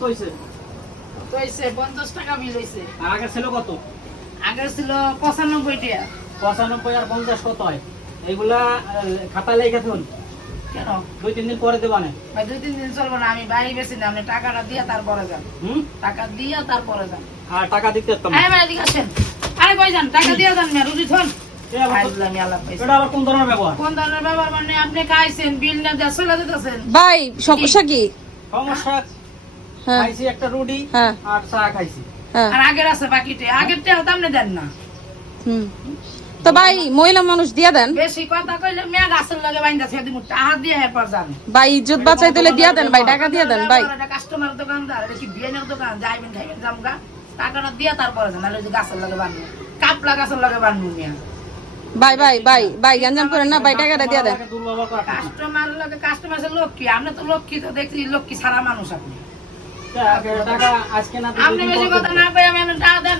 কত হইছে? তো হইছে 50 টাকা বিল হইছে। আর আগে ছিল কত? আগে ছিল 95 টাকা। 95 আর 50 কত হয়? এইগুলা খাতা লেখা থুন। কেন? 2-3 দিন পরে দেবা না। ভাই 2-3 দিন চলবে না, আমি বাড়ি বেশি না, আপনি টাকাটা দিয়া তারপরে যান। টাকা দিয়া তারপরে যান। আর টাকা দিতে তো আরে ভাই এদিকে আসেন। আরে কই যান? টাকা দিয়া যান না, রুজি থন। এটা আবার কোন ধরনের ব্যবহার? কোন ধরনের ব্যবহার মানে? আপনি খাইছেন, বিল না দিয়ে চলে যেতেছেন। ভাই সমস্যা কি? সমস্যা হ্যাঁ খাইছি একটা রুটি হ্যাঁ আর চা খাইছি। হ্যাঁ আর আগের আছে বাকিতে, আগের টাকা তো আপনি দেন না। হুম তো ভাই মহিলা মানুষ দিয়া দেন। বেশি কথা কইলে মেয়া গাছের লগে বাইন্দা ছেড়ে দিমু, টাকা দিয়ে হেরপর যান। ভাই ইজ্জত বাঁচাই দিলে দিয়া দেন ভাই, টাকা দিয়া দেন ভাই। এটা কাস্টমার দোকানদার, এটা কি বিয়ানের দোকান? যাইবেন খাইবেন জামগা, টাকাটা দিয়া তারপরে যান, নাহলে ওই যে গাছের লগে বানবো, কাপলা গাছের লগে বানবো মিয়া। ভাই ভাই ভাই ভাই গঞ্জাম করেন না ভাই, টাকাটা দিয়া দেন। দুর্ব্যবহার করা ঠিক না। কাস্টমার লগে কাস্টমার লক্ষ্মী, আপনি তো লক্ষ্মী, তো দেখছি লক্ষ্মী সারা মানুষ আপনি। টাকা আজকে না দিলে আপনি দুদিন বেশি পর কথা দেব। না কই আমি টাকা দেন,